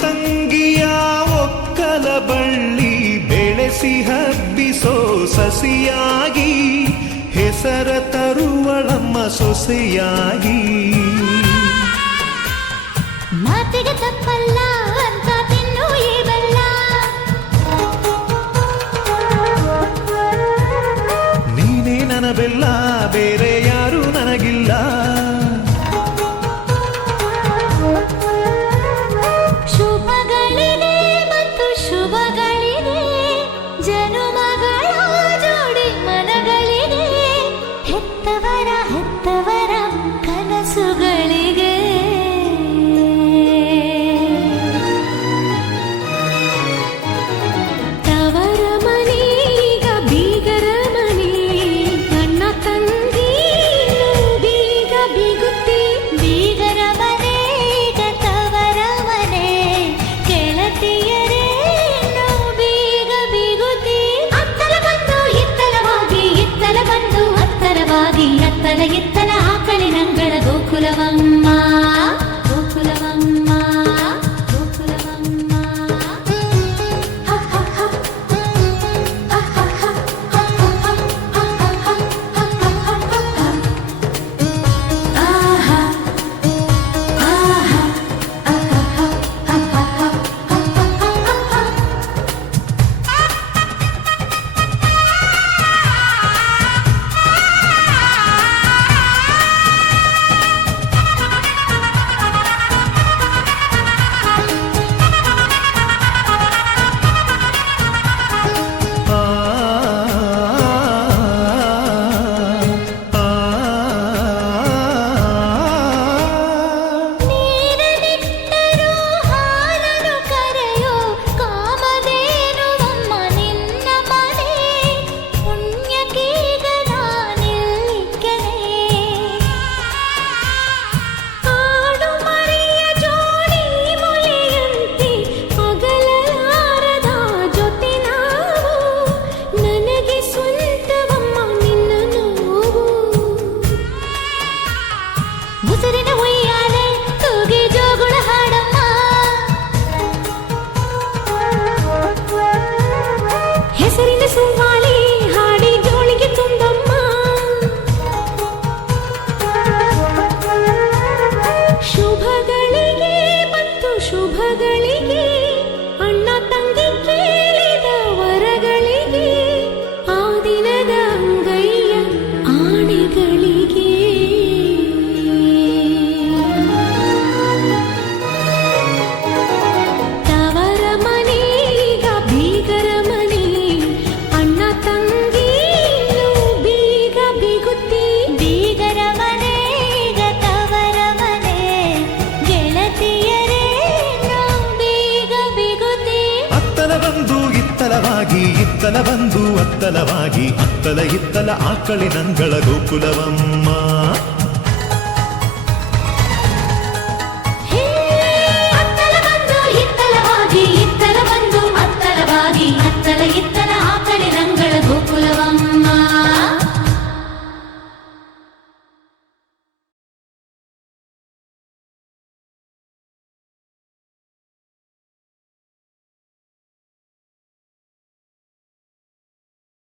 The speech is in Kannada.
ತಂಗಿಯ ಒಕ್ಕಲ ಬಳ್ಳಿ ಬೆಳೆಸಿ ಹಬ್ಬಿಸೋ ಸಸಿಯಾಗಿ ಹೆಸರ ತರುವಳಮ್ಮ ಸೊಸೆಯಾಗಿ. ಮಾತಿಗೆ ತಪ್ಪಲ್ಲ ಅಂತ ತಿನ್ನು ಈ ಬೆಲ್ಲ, ನೀನೇ ನನ್ನ ಬೆಲ್ಲ ಬೇರೆ ಯಾರು ನನಗಿಲ್ಲ. ಶುಭಗಳಿದೆ ಮತ್ತು ಶುಭಗಳಿದೆ, ಜನುಮಗಳ ಜೋಡಿ ಮನಗಳಿಗೆ, ಹೆತ್ತವರ ಕನಸುಗಳಿಗೆ. ತವರ ಮನೀಗ ಬೀಗರ ಮನೆ, ಅಣ್ಣ ತಂಗಿ ಬೀಗ ಬಿಗುತ್ತಿ, ಬೀಗರ ಮನೆಗ ತವರ ಮನೆ, ಗೆಳತಿಯರೇ ಬೀಗ ಬಿಗುತ್ತಿ. ಅತ್ತಲ ಬಂದು ಹಿತ್ತಲವಾಗಿ, ಇತ್ತಲ ಬಂದು ಹತ್ತರವಾಗಿ, ಅತ್ತಲ ಇತ್ತಲ ಆಕಳಿನಂಗಳ ಗೋಕುಲವಮ್ಮ, ಗೋಕುಲವಮ್ಮ, ಗೋಕುಲವಮ್ಮ. ಆಹಾ ಆಹಾ ನೀರನಿಟ್ಟರೂ ಹಾಲನು ಕರೆಯೋ ಕಾಮಧೇನುವಮ್ಮ ನಿನ್ನ ಮನೆ, ಪುಣ್ಯಕೀಗ ನಾನಿಲ್ಲಿಕ್ಕನೆ. ಆಡು ಮರಿಯ ಜೋಡಿ ಮೊಲೆಯಂತೆ ಅಗಲಲಾರದ ಜೊತೆ ನಾವು, ನನಗೆ ಸ್ವಂತವಮ್ಮ ನಿನ್ನ ನೋವು. ಮುಸುರಿನ ಉಯ್ಯಾಲೆ ತೂಗಿ ಜೋಗುಳ ಹಾಡಮ್ಮ, ಹೆಸರಿನ ಸುವಾಲಿ ಹಾಡಿ ಜೋಳಿಗೆ ತುಂಬಮ್ಮ. ಶುಭಗಳಿಗೆ ಮತ್ತು ಶುಭಗಳಿಗೆ, ಅಣ್ಣ ತಂಗಿ ಕೇಳಿದ ವರಗಳಿಗೆ, ಆ ದಿನದ ಅಂಗೈಯ ಆಣೆಗಳಿಗೆ. ತವರ ಮನೆಗ ಬೀಗರ ಮನೆ, ಅಣ್ಣ ತಂಗಿ ಬೀಗ ಬಿಗುತ್ತಿ, ಬೀಗರ ಮನೆಗ ತವರ ಮನೆ, ಗೆಳತಿಯರೇ ಬೀಗ ಬಿಗುತ್ತಿ. ಅತ್ತಲ ಬಂದು ಇತ್ತಲವಾಗಿ, ಇತ್ತಲ ಬಂದು ಅತ್ತಲವಾಗಿ, ಅತ್ತಲ ಇತ್ತಲ ಆಕಳಿನಂಗಳ ಗೋಕುಲವಮ್ಮ. ಹೇ ಅತ್ತಲ ಬಂದು ಹಿತ್ತಲವಾಗಿ, ಇತ್ತಲ ಬಂದು ಅತ್ತಲವಾಗಿ, ಅತ್ತಲ ಇತ್ತಲ